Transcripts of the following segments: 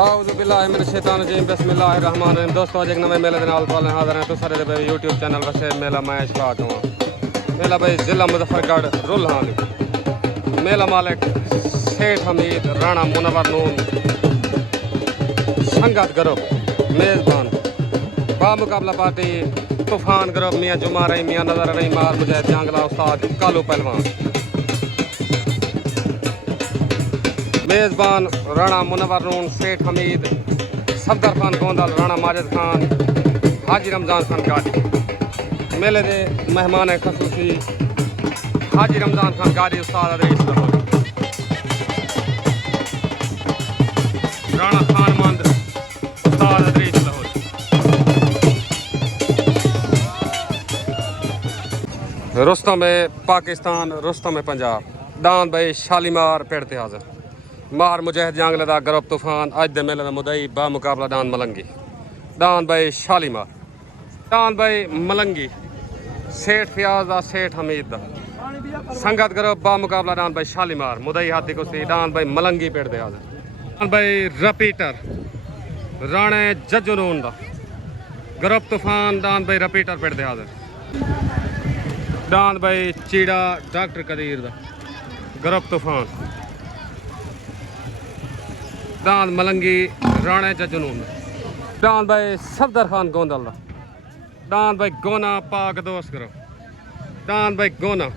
आऊज़ु बिल्लाहि मिनश शैतानिर रजीम बिस्मिल्लाहिर रहमानिर रहीम। दोस्तों अज एक नवे मेले के नाल तुहाडे हाज़िर हैं। तुसां दे यूट्यूब चैनल वसे मेला मैं इशफाक हूँ। मेला भाई जिला मुजफ्फरगढ़ रुल्हानी। मेला मालिक सेठ हमीद राणा मुनव्वर नून संगत ग्रुप मेज़बान बामुकाबला पार्टी तूफान ग्रुप मियाँ जुमा रही मियाँ नजर रही मार मुजाहिद जांगला उस्ताद कालू पहलवान। मेज़बान राणा मुनव्वर नून सेठ हमीद सफदर खान गोंदल राणा माजिद खान हाजी रमज़ान खान गाड़ी। मेले के मेहमान खसूसी हाजी रमज़ान खान गाड़ी उस्ताद अदरीस लाहौरी राणा खान मंद उस्ताद अदरीस लाहौरी। रुस्तम पाकिस्तान रुस्तम पंजाब दान भाई शालीमार पेड़ ते हाज़िर मार मुजाहिद जांगले दा ग्रुप तूफान अज दे मेले दा मुदई बा मुकाबला दान मलंगी दान भाई शालीमार दान भाई मलंगी सेठ फियाज दा सेठ हमीद दा संगत ग्रुप बा मुकाबला दान भाई शालीमार मुदई हाथी कुश्ती दान भाई मलंगी पेड़ दे हाज़िर दान भाई रपीटर राणे जजुनून दा ग्रुप तूफान दान भाई रपीटर पेड़ दे हाज़िर दान भाई चीड़ा डॉक्टर कदीर दा ग्रुप तूफान दान मलंगी राणे जजुनून दान भाई सफदर खान गोंदल दा दान भाई गोना पाक दोस्त करो दान भाई गोना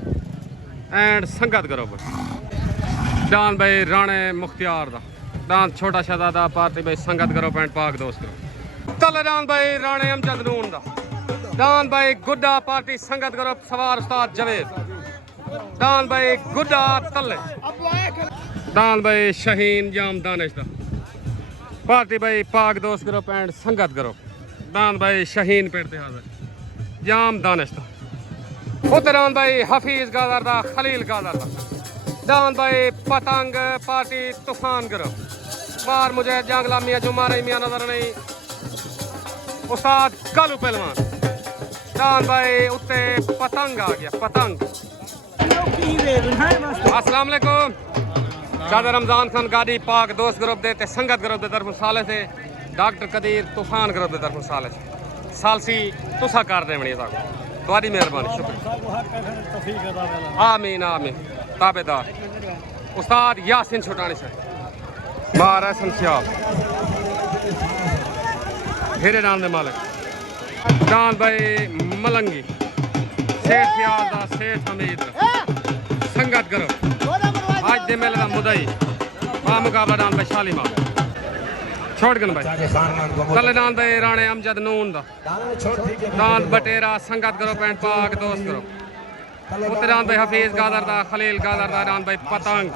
एंड संगत करो दान भाई राणे मुख्तियार दा दान छोटा शहजादा पार्टी भाई संगत करो एंड पाक दोस्त करो तले दान भाई राणे अमजद नून दा दान भाई गुड्डा पार्टी संगत करो सवार उस्ताद जवेद दान भाई गुड्डा तले दान भाई शहीन जाम दानिश दा पार्टी भाई पाक दोस्त ग्रुप एंड संगत ग्रुप दान भाई शहीन पेड़ ते हाज़िर जाम दानिश दा उतरान भाई हफीज गादर दा खलील गादर दा दान भाई पतंग पार्टी तूफान ग्रुप मार मुजाहिद जांगला मियाँ जुमा रही मियाँ नजर नहीं उस्ताद कालू पहलवान दान भाई उत्ते पतंग आ गया पतंग। अस्सलाम वालेकुम शादा रमज़ान खान गाड़ी पाक दोस्त ग्रुप देते संगत ग्रुप दे तरफ साले से डॉक्टर कदीर तूफान ग्रुप दे तरफ साले से सालसी तुसा कर देवनी साको तुम्हारी मेहरबानी शुक्रिया आमीन आमीन ताबेदार उस्ताद यासिन छुटानी से मार हसन सियाल हीरे नाम दे मालिक दान भाई मलंगी सेठ फियाज दा सेठ हमीद संगत ग्रुप आज दे मेले का मुदई बा मुकाबला दान भाई शालीमार छोड़ गन भाई तले दान भाई राणे अमजद नून दा दान बटेरा संगत ग्रुप एंड पाक दोस्त ग्रुप उत्ते दान भाई हफीज गादर दा खलील गादर दा दान भाई पतंग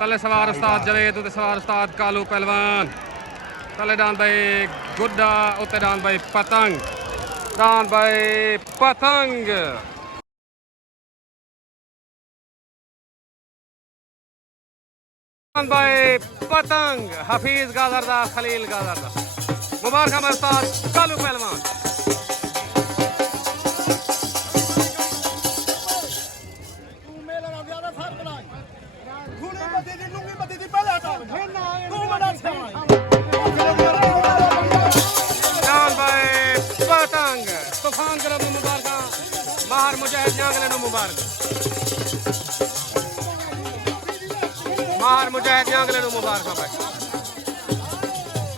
तले सवार उस्ताद जवेद उत्ते सवार उस्ताद कालू पहलवान तले दान भाई गुड्डा उत्ते दान भाई पतंग दान भाई पतंग भाई पतंग हफीज गादर दा खलील गादर दा मुबारक उस्ताद कालू पहलवान भाई पतंग तूफान ग्रुप मुबारक मार मुजाहिद जांगले मुबारक मार मुजाहिद जांगले मुबारक भाई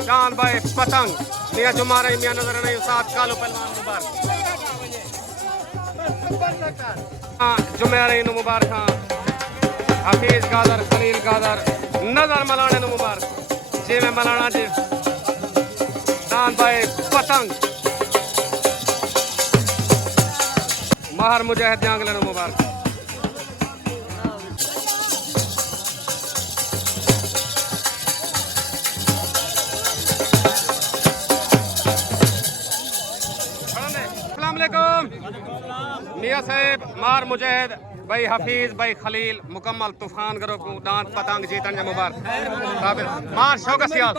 जान भाई पतंग मियाँ जुमा रही मियाँ नजर नहीं उस्ताद कालू पहलवान मुबारक जुमे रही मुबारक हफीज गादर खलील गादर नजर मलाने मुबारक जी में मलाना जी दान भाई पतंग मार मुजाहिद जांगले मुबारक मियाँ साहेब मार मुजाहिद भाई हफीज भाई खलील मुकम्मल तूफान ग्रुप दान पतंग जीतन जा मुबारक मार शौकत सियाल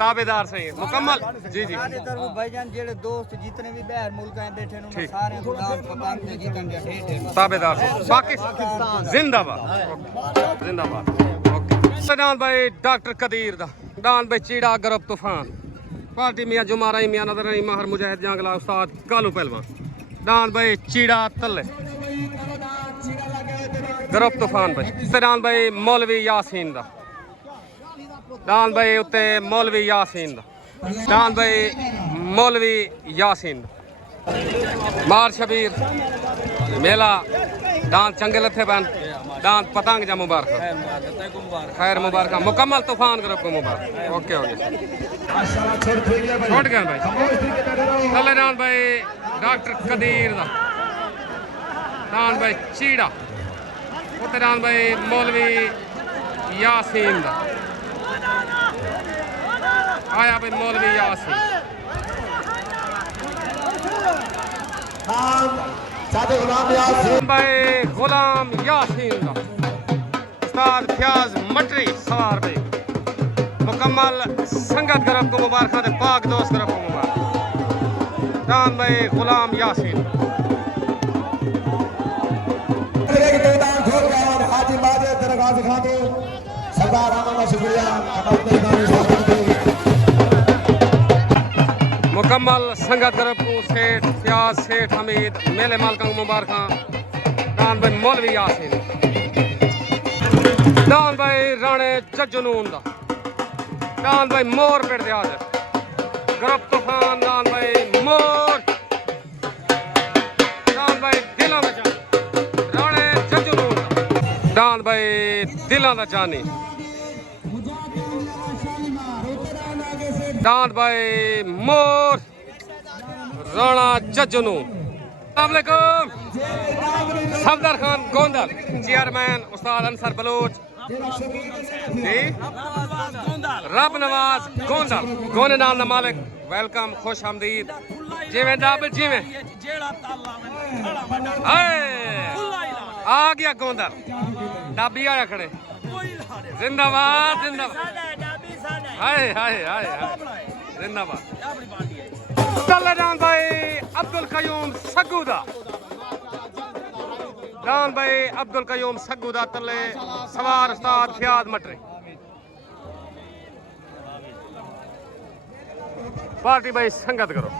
ताबेदार सही मुकम्मल जी जी भाईजान जेड़े दोस्त जितने भी बाहर मुल्क हैं बैठे हैं सारे दान पतंग जीतन जा ताबेदार पाकिस्तान जिंदाबाद जिंदाबाद ओके सदान भाई डॉक्टर कदीर दा डान भाई चीड़ा गरब तूफान पार्टी मियाँ जुमारा मियाँ नजर नहीं माहर मुजाहिद जंगला उस्ताद कालू पहलवान डान भाई चीड़ा तले गरब तूफान भाई डान भाई मौलवी यासीन दा डान भाई उत्ते मौलवी यासीन दा डान भाई मौलवी यासीन दा मार शबीर मेला डांस चंगे लथे बन डांस पतंग जा मुबारक खैर मुबारक मुकम्मल तूफान ग्रुप को मुबारक ओके हो गया छोड़ गया भाई चले डांस भाई डॉक्टर कदीर दा डांस भाई चीड़ा उते डांस भाई मौलवी यासीन दा आया भाई मौलवी यासीन भाई गुलाम यासीन का उस्ताद फयाज मटरी सवार भाई मुकम्मल संगत गरब को मुबारक दे पाक दोस्त गरब को मुबारक डान भाई गुलाम यासीन मुकम्मल संगत गरब को सेठ फयाज सेठ हमीद मेले मालका को मुबारक डान भाई मौलवी यासीन डान भाई राणे जजनून दा डान भाई मोर पेड़ दिया गरब तूफान डान भाई मोर डान भाई दिलों में जानी राणे जजनून दा डान भाई दिलों दा जानी डान भाई मोर राणा जजनू अस्सलामुअलैकुम सफदर खान गोंदल चेयरमैन उस्ताद अंसर बलोच जी रब नवाज गोंदल गोने नाम दा मालिक वेलकम खुश आमदीद जिवें डब जिवें आ गया गोंदल डाबी आया खड़े जिंदाबाद जिंदाबाद हाय हाय हाय जिंदाबाद चल डान भाई अब्दुल कयूम सगूदा डान भाई अब्दुल कयूम सगूदा तले सवार उस्ताद फयाज मटरी पार्टी भाई संगत करो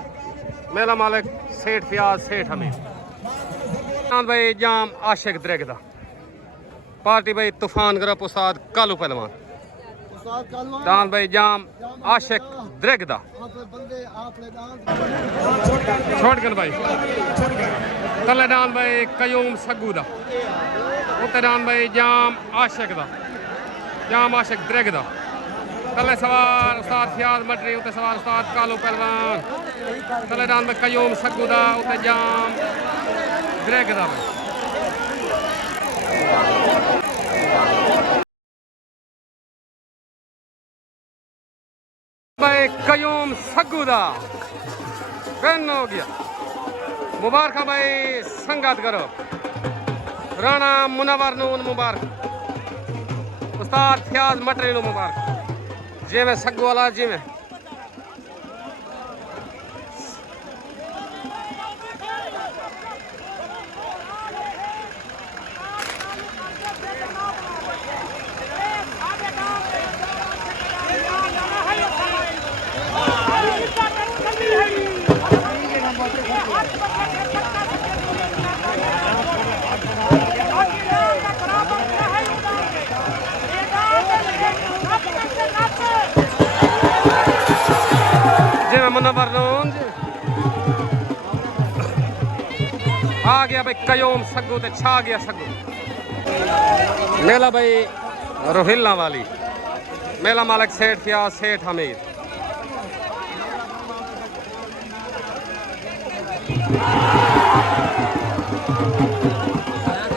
मेला मालिक सेठ फयाज सेठ हमीद डान भाई जाम आशिक द्रेगदा पार्टी भाई तूफान ग्रुप उस्ताद कालू पहलवान डान भाई जाम आशिक द्रेगदा छोड़ कर भाई तले डान भाई कयूम सगूदा उते डान भाई जाम आशिक दा जाम आशिक द्रेगदा तले सवार उस्ताद फयाज मटरी उते सवार उस्ताद कालू पहलवान तले डान भाई कयूम सगूदा उते जाम द्रेगदा भाई कयूम सगूदा गन हो गया मुबारक भाई संगत करो राणा मुनवर नून मुबारक उस्ताद फयाज मटरी नू मुबारक जिवें सगू वाला जिवें आ गया भाई कयूम सगू ते छा गया सगू मेला भाई रोहिल्ला वाली मेला मालिक सेठ फयाज सेठ हमीद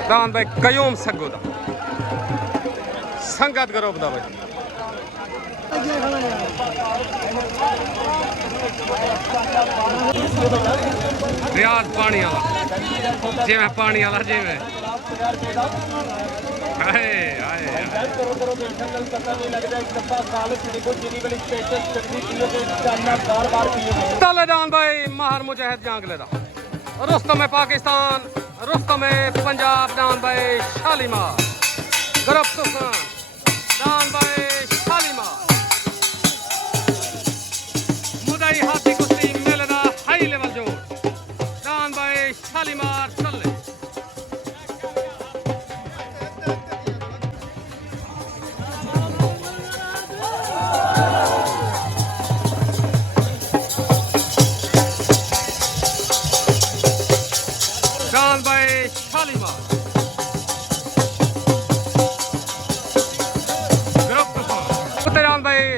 डान भाई कयूम सगू दा संगत ग्रुप दा भाई रियाज पानी वाला जिवें पानी वाला जिवें तलेदान भाई माहर मुजाहिद जांगले दा रुस्तम में पाकिस्तान रुस्तम में पंजाब डान भाई शालीमार ग्रुप तूफान डान भाई शालीमार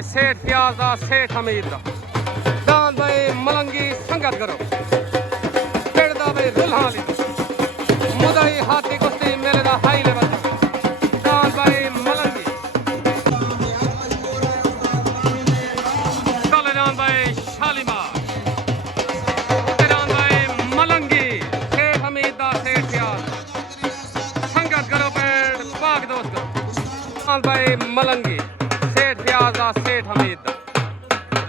सेठ प्याज दा सेठ हमीद दा दान भाई मलंगी संगत करो पिंड दा भाई रुल्हाली मुदाई हाथी कुश्ती मेले दा हाई लेवल दान भाई मलंगी कल दान भाई शालीमार दान भाई मलंगी सेठ हमीद दा सेठ प्याज संगत करो पिंड पाक दोस्त दान भाई मलंगी सेठ प्याज दा सेठ हमीद दा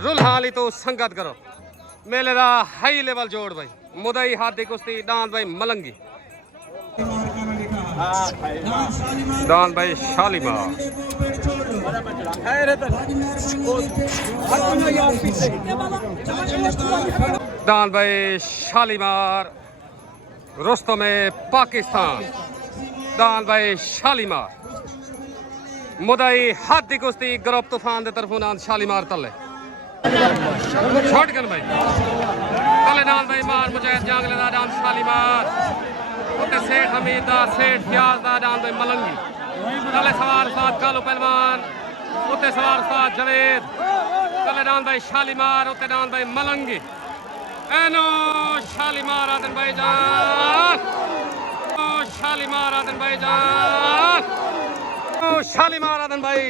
रुल्हाली तो संगत करो मेले दा हाई लेवल जोड़ भाई मुदाई हाथी कुश्ती दान भाई मलंगी दान भाई शालीमार दान भाई शालीमार रुस्तम पाकिस्तान दान भाई शालीमार मुदाई हाथी कुश्ती ग्रुप तूफान दे तरफों नाम शालीमार तले शॉटगन भाई तले नाम भाई मार मुजाहिद जंगले दा नाम शालीमार उते सेठ हमीद दा सेठ प्याज दा नाम भाई मलंगी तले सवार साथ कालू पहलवान उते सवार साथ जवेद तले नाम भाई शालीमार उते नाम भाई मलंगी एनो शालीमार आदन भाई जान ओ शालीमार आदन भाई जान ओ शालीमार आदन भाई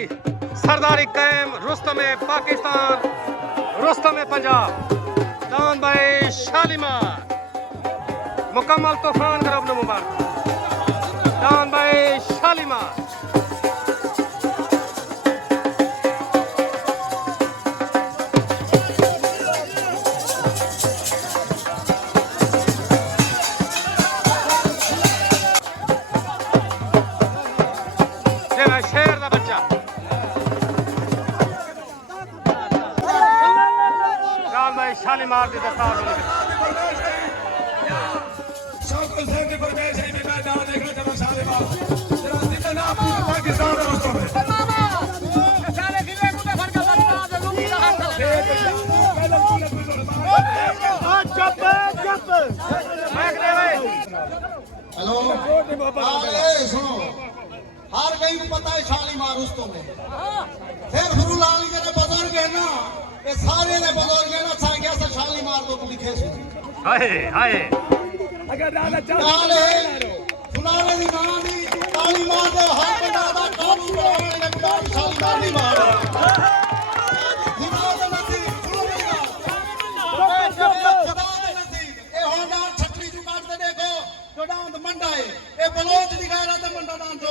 सरदारी कैम रुस्तम पाकिस्तान रुस्तम पंजाब दान भाई शालीमार मुकम्मल तूफान ग्रुप ने मुबारक दान भाई शालीमार शेर का बच्चा दान भाई शालीमार की दस्तार सुनो हर कहीं को पता है शालीमार रुस्तों में फिर हुरुलाल के बुजुर्ग है ना ये सारे ने बुजुर्ग है ना सा गया सा शालीमार तो लिखे से हाय हाय अगर दादा चाल है सुनाने दी ना दी ताली मार दे हर बंदा दा कानून बनाने ने बुलान शालीमार नहीं मार दिमाग में नहीं सुनो नहीं ए होना छतरी जो काट दे देखो तो डांद मंडा है ए बलोच दिखा रहा था मंडा डांद जो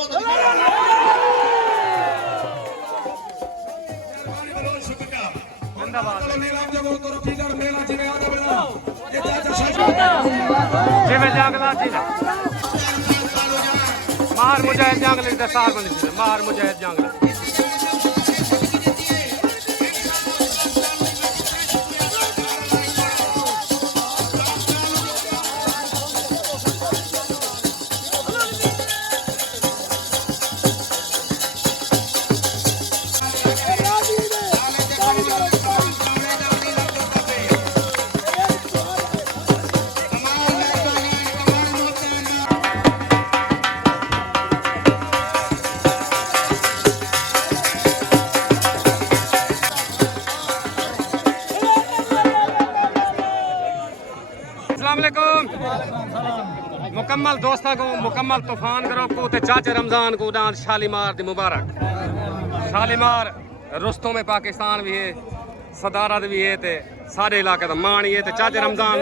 जिवे जंगला जी मार मुजाहिद जंगले दे सार बंद मार मुजाहिद जंगले मुकम्मल दोस्तों को मुकम्मल तूफान ग्रुप को ते चाचे रमजान को डांस शालीमार दी मुबारक शालीमार रुस्तों में पाकिस्तान भी है सदारत भी है ते सारे इलाके का मान ही है ते चाचे रमजान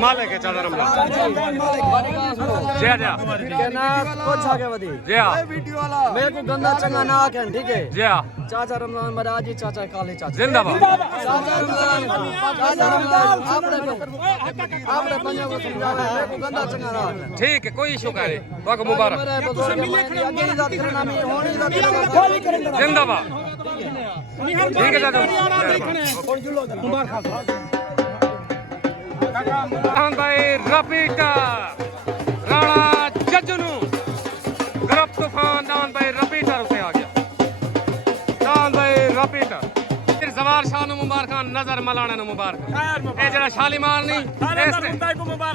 मालिक है चाचा रमजान जय जय कहना कुछ आगे बढ़ी जय मेरे को गंदा चंगा ना कहन ठीक है जय चाचा रमजान महाराज जी चाचा काले चाचा जिंदाबाद चाचा रमजान आपने पंजा को समझाना है को गंदा चंगा ना ठीक है कोई इशू करे तो मुबारक जिंदाबाद ठीक है चाचा दान भाई रपीटर राणा जज्जनू ग्रुप तूफान दान भाई रपीटर से आ गया दान भाई रपीटर फिर जवार शाह मुबारक नजर मलाने नु मुबारक ए जरा शालीमार नहीं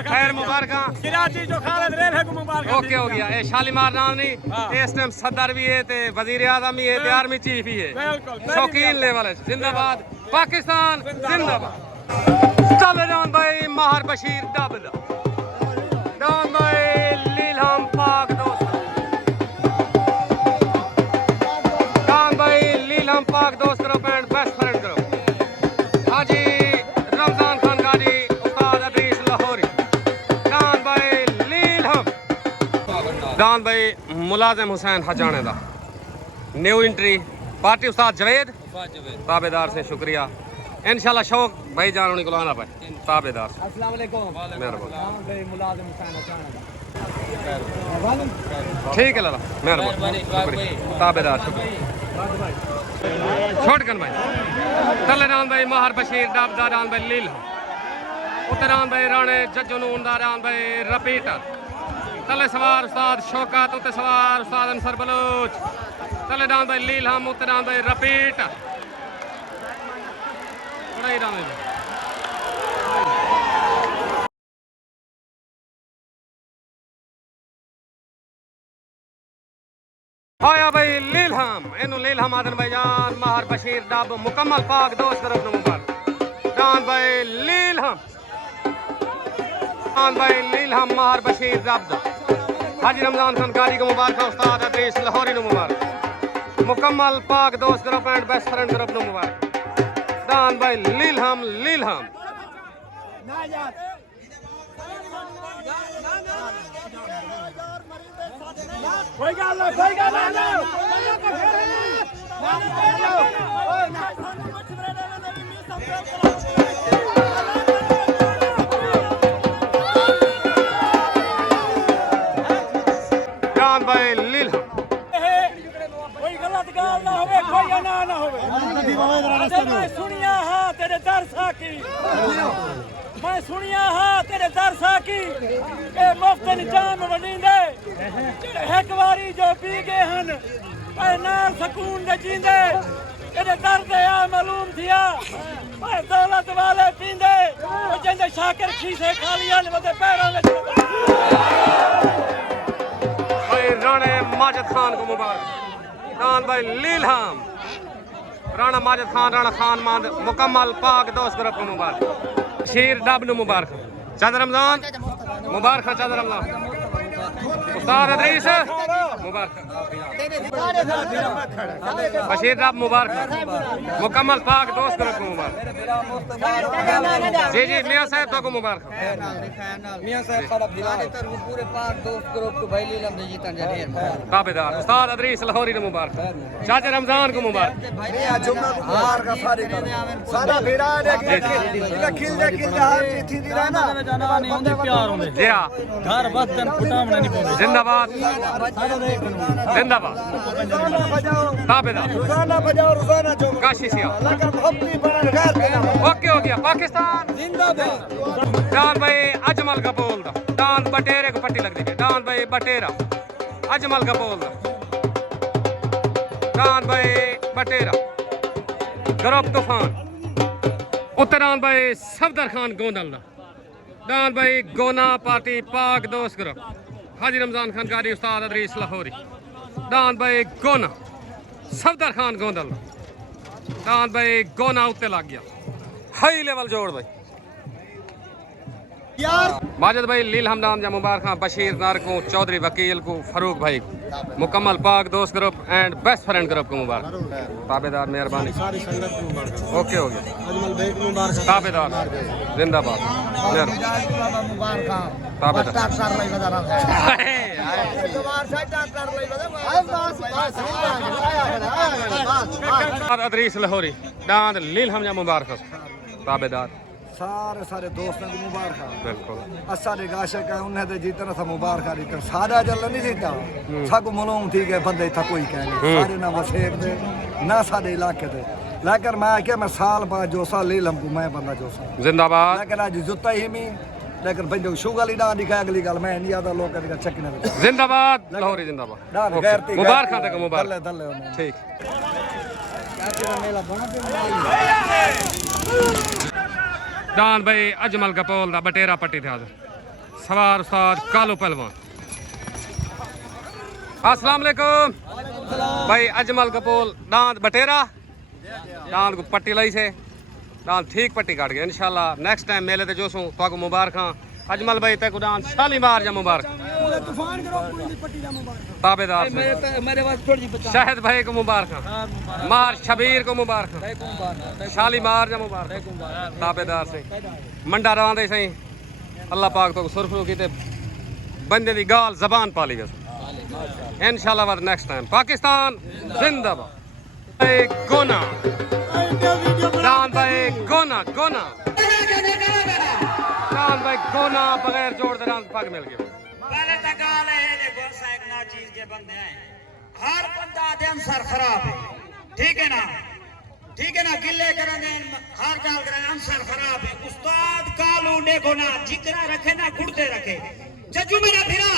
खैर मुबारक कराची जो खालिद रेल है को मुबारक ओके हो गया ए शालीमार नाल नहीं इस टाइम सदर भी है ते वजीर आजम भी है ते आर्मी चीफ भी है शौकीन लेवल है जिंदाबाद पाकिस्तान जिंदाबाद चले जान भाई माहर बशीर दाबदा जान भाई लीलहम पाक दोस्त जान भाई लीलहम पाक दोस्त करो एंड बेस्ट फ्रेंड करो हाजी रमजान खान गाजी उस्ताद अदरीस लाहौरी जान भाई लीलहम जान भाई मुलाजिम हुसैन हजाने दा न्यू एंट्री पार्टी उस्ताद जवेद ताबेदार से शुक्रिया इंशाल्लाह शौक भाई जान उन्हीं को लाना पाए ताबेदार अस्सलाम वालेकुम मेहरबानी मुलाजिम हुसैन अचानक ठीक है लाला मेहरबानी ताबेदार छोटकन भाई तले रान भाई माहर बशीर दाबदा रान भाई लील उत्तरान भाई राणे जज्जो नून दा रान भाई रिपीटर तले सवार उस्ताद शौकत उत्ते सवार उस्ताद अंसर बलोच तले रान भाई लील हम उत्तरान भाई रिपीटर बड़ा ही रान भाई आया भाई लीलहम इन्हू लीलहम आदन भाई जान माहर बशीर डब मुकम्मल पाक दोस्त तरफ न मुबारक जान भाई लीलहम जान भाई लीलहम माहर बशीर डब हाजी रमजान खान कारी को मुबारक उस्ताद अदरीस लाहौरी न मुबारक मुकम्मल पाक दोस्त तरफ एंड बेस्ट फ्रेंड तरफ न मुबारक जान भाई लीलहम लीलहम कोई गल ना जान भाई लीलहम कोई गलत गल ना होवे कोई अना ना होवे मैं सुनिया हां तेरे दर साकी मैं सुनिया हां तेरे दर साकी ए मुफ्त निजाम वडींदे एक बारी जो पी गए हन ए नाल सुकून दे जींदे एदे दर्द आ मालूम थिया ए दौलत वाले पींदे ओ जिंदे शाकिर खीसे खाली वाले वदे पैरों विच भाई राणे माजिद खान को मुबारक जान भाई लीलहम राणा माजिद खान राणा खान माद मुकम्मल पाक दोस्त तरफ को मुबारक शीर डब नु मुबारक चादर रमजान मुबारक चादर रमजान उस्ताद अदरीस मुबारक बशीर डब मुबारक मुकम्मल पाक दोस्त तरफ को मुबारक जी जी मियां साहब तो को मुबारक मियां साहब सारा भिलाने तर पूरे पाक दोस्त ग्रुप को भाई लीलम दे जीतन जनेर ताबेदार उस्ताद अदरीस लाहौरी ने मुबारक चाचा रमजान को मुबारक भैया जुम्मा को मुबारक सारी सारा भिड़ा ने इला खिलदे खिलदे हार थी दी रहना जवानी होंदे प्यार होंदे जी हां घर बदन फुटावना नहीं पौंदे जिंदाबाद जिंदाबाद ताबेदार रोजाना बजाओ रोजाना जो काशी सिया लगा अपनी बना घर ओके हो गया पाकिस्तान जिंदाबाद डान भाई अजमल का बोल दा डान बटेरे को पट्टी लग दी डान भाई बटेरा अजमल का बोल दा डान भाई बटेरा गरब तूफान उत्तरान भाई सफदर खान गोंदल दा डान भाई गोना पार्टी पाक दोस्त करो हाजी रमजान खान कारी उस्ताद अदरीस लाहौरी डान भाई गोना सफदर खान गोंदल डान भाई गोना उत्ते लग गया हाई लेवल जोड़ भाई माजिद भाई लील हमदान जा मुबारक बशीर नार को चौधरी वकील को फरूक भाई मुकम्मल पाक दोस्त group and best friend group को मुबारक ताबेदार मेहरबानी सारी संगत को मुबारक ओके हो गया अजमल भाई को मुबारक ताबेदार जिंदाबाद मुबारक ताबेदार कर लई बजा दोबार साइड कर लई बजा अदरीस लाहौरी डांद लील हम जा मुबारक ताबेदार सारे सारे दोस्तों को मुबारक बिल्कुल सारे गाशक है उन्हें तो जीतना था मुबारक दी सारा जल नहीं जीता सब मालूम थी गए बंदे था कोई कह नहीं सारे ना वसेक दे ना सारे इलाके दे लेकिन मैं क्या मैं साल बाद जो साल ले लम मैं बंदा जो साल जिंदाबाद लेकिन आज जुत्ता ही मी लेकिन बंदे शुगर ही ना दिखा अगली गल मैं नहीं आता लोग का चेक ना जिंदाबाद लाहौरी जिंदाबाद मुबारक खान तक मुबारक ठीक डान भाई अजमल कपोल दा बटेरा पट्टी थे सवार उस्ताद कालू पहलवान। अस्सलाम वालेकुम भाई अजमल कपोल दांत बटेरा दांत को पट्टी लाई से दांत ठीक पट्टी काट गया इंशाल्लाह नेक्स्ट टाइम मेले ते जोसूं तो मुबारक अजमल भाई ते को दांत शालीमार जा मुबारक ताबेदार शहद भाई को मुबारक मार शबीर को मुबारक शालीमार जा मुबारक ताबेदार से मंडा रवांदे सही अल्लाह पाक तो सुरखरू की ते बंदे दी गाल जबान पाली गई इंशाल्लाह वाद नेक्स्ट टाइम पाकिस्तान जिंदाबाद। गोना दान भाई गोना गोना दान भाई गोना बगैर जोड़ दे पग मिल गया। पहले तो गाल है देखो सैकड़ा चीज के बंदे हैं हर बंदा दे अंसर खराब है ठीक है ना गिले करन दे हर गाल करन अंसर खराब है उस्ताद कालू देखो ना जिक्रा रखे ना गुड़ते रखे जज्जू मेरा फिरा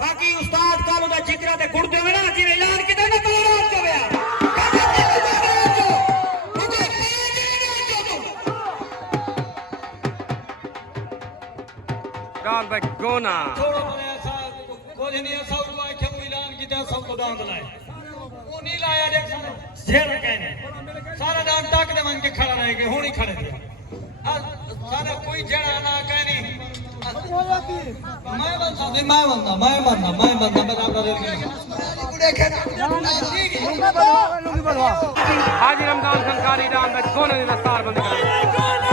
बाकी उस्ताद कालू दा जिक्रा ते गुड़ते में ना जी ऐलान किदा ना तोरा जो गया दान भाई गोना थोड़ा ऐसा कुछ नहीं ऐसा हुआ कि वो ऐलान किया सबको दांत लाए वो नहीं लाया देख शेर कहने सारा दांत ताक दे मन के खड़ा रहेगे होनी खड़े थे सारा कोई जड़ा ना कहनी मैं बनता हाजी रमजान खनकारी दान भाई गोने दी दस्तार बंद कर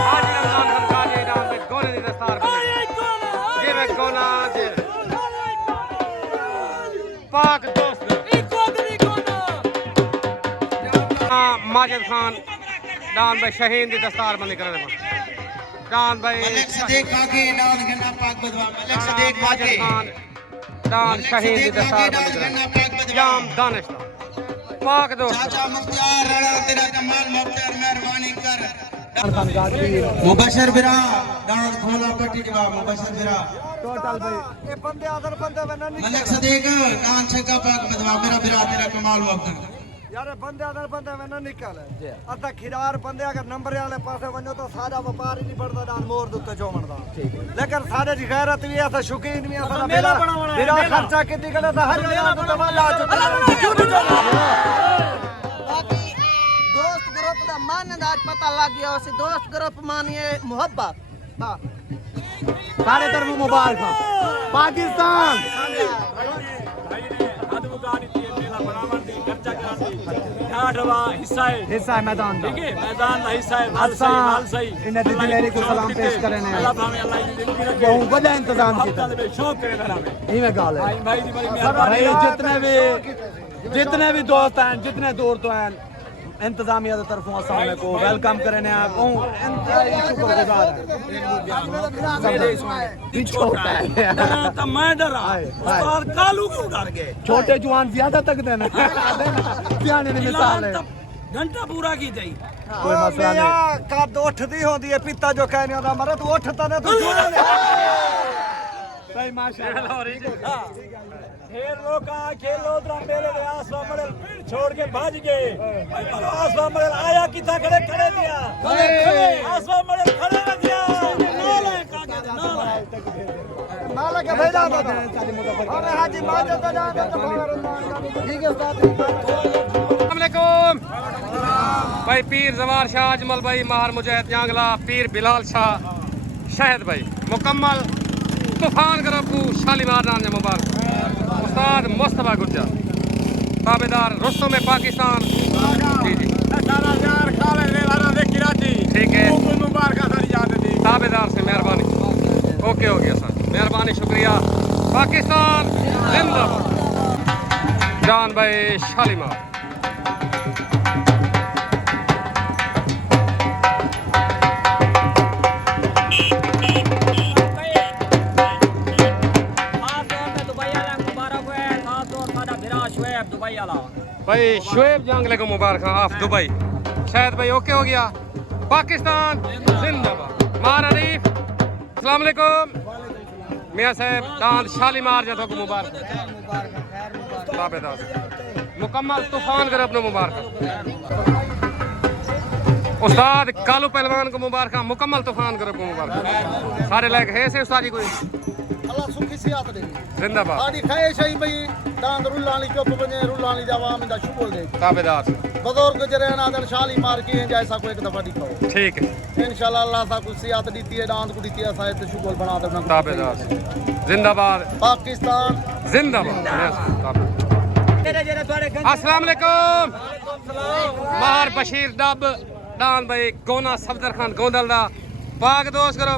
हाजी रमजान खनकारी दान भाई गोने दी दस्तार बंद ये मैं गोना जे पाक दोस्त माजिद खान दान भाई शहीन दी दस्तार बंद करने दान भाई मलिक सदीक आगे दान गन्ना पाक बदवा मलिक सदीक माजिद खान दान शहीन दी दस्तार बंद करने जाम दानिश पाक दोस्त चाचा मुख्तार राणा तेरा कमाल मुख्तार मेहरबानी कर मुबशर बिरा दान खोला पट्टी जवाब मुबशर बिरा टोटल भाई ये बंदे आदर बंदे वना नहीं मलिक सदीक दान छक्का पाक बदवा मेरा बिरा तेरा कमाल मुख्तार यार बंदे आदर बंदे वना निकल अदा खिरार बंदे अगर नंबर वाले पासे वनो तो सादा व्यापार ही नहीं बढ़दा दान मोर दुते चोमण दा लेकिन साडे दी गैरत भी ऐसा शौकीन भी ऐसा मेरा खर्चा कितनी करे था हर जगह तो ला बाकी दोस्त ग्रुप का मन आज पता लग गया उसे दोस्त ग्रुप मानिए मोहब्बत सारे तरफ मुबारक पाकिस्तान हिस्सा है मैदान ठीक है मैदान का हिस्सा है माल सही इन्हें दिलेरी को सलाम पेश करने अल्लाह भावे अल्लाह की जिंदगी रखे बहुत बड़ा इंतजाम किया शौक करे मेरा में ई में गाल है भाई दी बड़ी मेहरबानी जितने भी दोस्त हैं जितने दूर तो हैं इंतजामिया की तरफों असाने को वेलकम करने छोटे जवान ज्यादा तक देना मिसाल है घंटा पूरा की जाई कोई मसला नहीं कद उठदी होंदी है पिता जो कहने दा मरे तू उठ तने तू सही माशाल्लाह ढेर लोग खेलो मेरे आसवा मड़ल छोड़ के भाज गए आसवा मड़ल आया किथा खड़े खड़े दिया आसवा मड़ल खड़े रह दिया नाला के भेजा दो अरे हाजी माजे तो जा ठीक है उस्ताद अस्सलाम वालेकुम भाई पीर जवार शाह अजमल भाई माहर मुजाहिद यांगला पीर बिलाल शाह शहद भाई मुकम्मल तूफान करबू शालीमार नाम मुबारक उस्ताद मुस्तफा गुज्जर ताबेदार रुस्तुम में पाकिस्तान जी जी ठीक है ताबेदार से मेहरबानी ओके हो गया सर मेहरबानी शुक्रिया पाकिस्तान जिंदाबाद जान भाई शालीमार भाई शुएब जंगले को मुबारक आप दुबई शायद भाई ओके हो गया पाकिस्तान जिंदाबाद मार अरीफ अस्सलाम वालेकुम मियां साहब दांत शालीमार जाता को मुबारक ताबेदार मुकम्मल तूफान कर अपने मुबारक उस्ताद कालू पहलवान को मुबारक, मुकम्मल तूफान करो को मुबारक। सारे लायक है से उस्ताद जी कोई अल्लाह सुखी सियात दे। जिंदाबाद। साडी ख्वाहिश है भई दांद रुलानी चुप बने रुलानी जवाब दा शुक्र दे। ताबेदार बुजुर्ग जरे ना दन शाली मार के जैसा को एक दफा दिखाओ। ठीक है इंशाल्लाह अल्लाह सा कुछ सियात दीती है दांद को दीती है शायद शुक्र बना देना। ताबेदार जिंदाबाद पाकिस्तान जिंदाबाद। अस्सलाम वालेकुम। महर बशीर डब डान भाई गोना सफदर खान गोंदल दा पाक दोस्त करो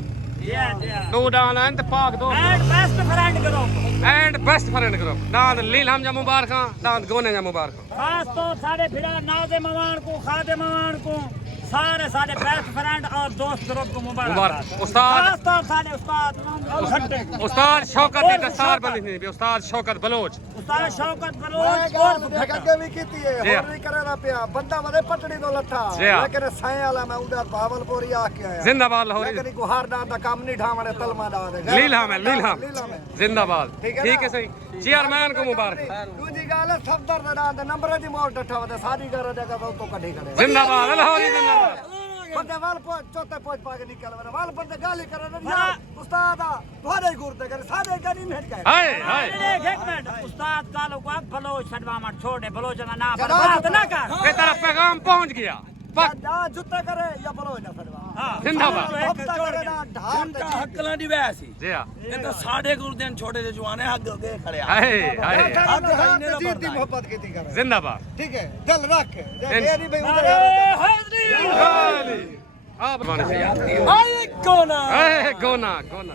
दो डान हैं ते पाक दोस्त एंड बेस्ट फ्रेंड करो डान लीलहम जा मुबारक डान गोने जा मुबारक। खास तो सारे फिरा नाज़े मवान को खादे मवान को सारे सारे बेस्ट फ्रेंड और दोस्त ग्रुप को मुबारक। उस्ताद खास तो सारे उस्ताद शौकत की दस्तार बंदी थी उस्ताद शौकत बलोच उस्ताद शौकत बलोच और ठगके भी कीती है जी। और नहीं करेना पिया बंदा वदे पटड़ी तो लठा जी। लेकिन साए वाला मैं उधर भावलपुरी आके आया जिंदाबाद लाहौरी लेकिन को हार डाल दा काम नहीं ढावणे तलमा डाल दे लीलहम है लीलहम लीलहम है। जिंदाबाद। ठीक है ठीक ना? है सही चेयरमैन को मुबारक। दूजी गाल है सफदर दा डाल दे नंबर दी मोड़ डठा वदे सारी कर जगह तो कढी करे जिंदाबाद लाहौरी जिंदाबाद। बंदे वाल पो चौथे पोच पाके निकल वने वाल बंदे गाली करे ना यार उस्ताद तोरे गुरते करे सारे गाली नहीं गए हाय हाय एक मिनट उस्ताद कालो को बलोच छडवा मत छोड़े बलोच ना ना बर्बाद ना कर के तरफ पैगाम पहुंच गया पक जा जुत्ते करे या बोलो ना सड़वा जिंदाबाद। हफ्ता करे ना ढाल ते हकला दी वैसी जी हां ये तो साढ़े गुरदेन छोटे से जवान है हक के खड़े हाय हाय जीत दी मोहब्बत की थी करे जिंदाबाद। ठीक है दिल रख ये नहीं भाई अरे उधर हाजरी आप माने से यार आई कोना गोना गोना